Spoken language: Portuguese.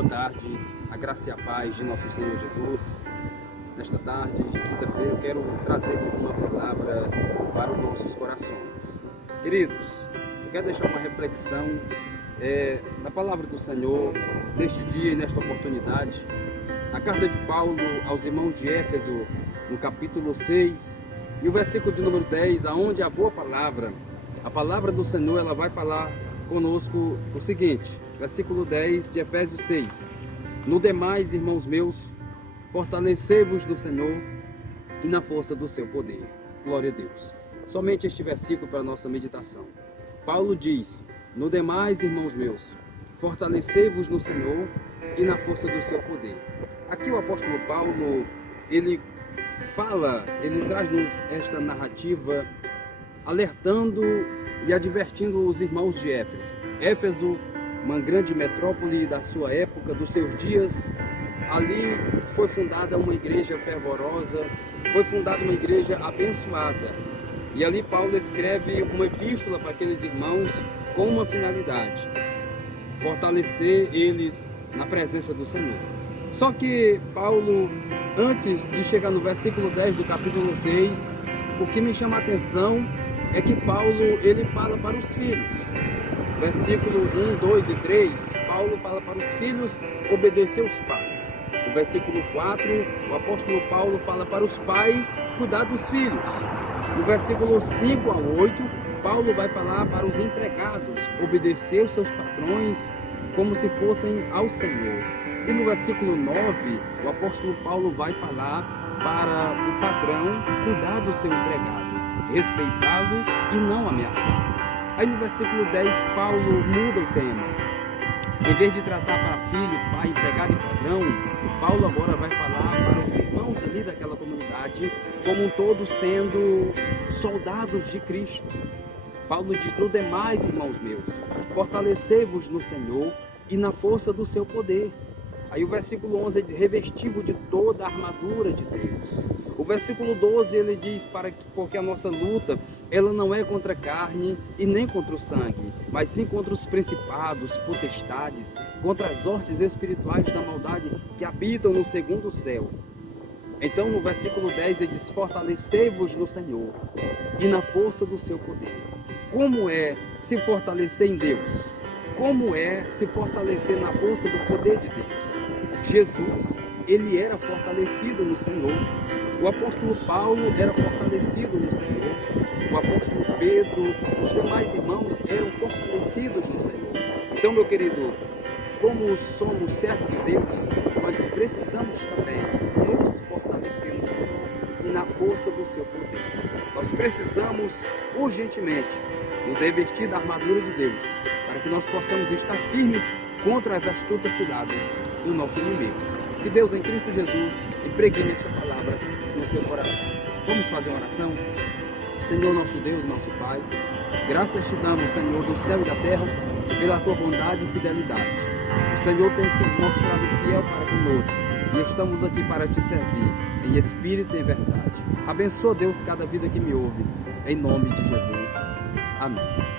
Boa tarde, a graça e a paz de nosso Senhor Jesus. Nesta tarde de quinta-feira eu quero trazer-vos uma palavra para os nossos corações. Queridos, eu quero deixar uma reflexão na palavra do Senhor, neste dia e nesta oportunidade. A carta de Paulo aos irmãos de Éfeso, no capítulo 6, e o versículo de número 10, aonde a boa palavra, a palavra do Senhor, ela vai falar conosco o seguinte, versículo 10 de Efésios 6. No demais, irmãos meus, fortalecei-vos no Senhor e na força do seu poder. Glória a Deus. Somente este versículo para a nossa meditação. Paulo diz, no demais, irmãos meus, fortalecei-vos no Senhor e na força do seu poder. Aqui o apóstolo Paulo, ele traz-nos esta narrativa alertando e advertindo os irmãos de Éfeso. Éfeso, uma grande metrópole da sua época, dos seus dias, ali foi fundada uma igreja fervorosa, foi fundada uma igreja abençoada. E ali Paulo escreve uma epístola para aqueles irmãos com uma finalidade: fortalecer eles na presença do Senhor. Só que Paulo, antes de chegar no versículo 10 do capítulo 6, o que me chama a atenção é que Paulo, ele fala para os filhos. Versículo 1, 2 e 3, Paulo fala para os filhos obedecer os pais. No versículo 4, o apóstolo Paulo fala para os pais cuidar dos filhos. No versículo 5 a 8, Paulo vai falar para os empregados obedecer os seus patrões como se fossem ao Senhor. E no versículo 9, o apóstolo Paulo vai falar para o patrão cuidar do seu empregado, respeitá-lo e não ameaçá-lo. Aí no versículo 10, Paulo muda o tema. Em vez de tratar para filho, pai, empregado e patrão, Paulo agora vai falar para os irmãos ali daquela comunidade, como um todo, sendo soldados de Cristo. Paulo diz, no demais, irmãos meus, fortalecei-vos no Senhor e na força do seu poder. Aí o versículo 11 diz, revesti-vos de toda a armadura de Deus. O versículo 12 ele diz, porque a nossa luta, ela não é contra a carne e nem contra o sangue, mas sim contra os principados, potestades, contra as hostes espirituais da maldade que habitam no segundo céu. Então no versículo 10 ele diz, fortalecei-vos no Senhor e na força do seu poder. Como é se fortalecer em Deus? Como é se fortalecer na força do poder de Deus? Jesus, ele era fortalecido no Senhor. O apóstolo Paulo era fortalecido no Senhor. O apóstolo Pedro, os demais irmãos eram fortalecidos no Senhor. Então, meu querido, como somos servos de Deus, nós precisamos também nos fortalecer no Senhor e na força do seu poder. Nós precisamos urgentemente nos revestir da armadura de Deus, para que nós possamos estar firmes contra as astutas ciladas do nosso inimigo. Que Deus em Cristo Jesus impregne esta palavra no seu coração. Vamos fazer uma oração? Senhor nosso Deus, nosso Pai, graças te damos, Senhor, do céu e da terra, pela tua bondade e fidelidade. O Senhor tem se mostrado fiel para conosco e estamos aqui para te servir, em espírito e em verdade. Abençoa, Deus, cada vida que me ouve, em nome de Jesus. Amém.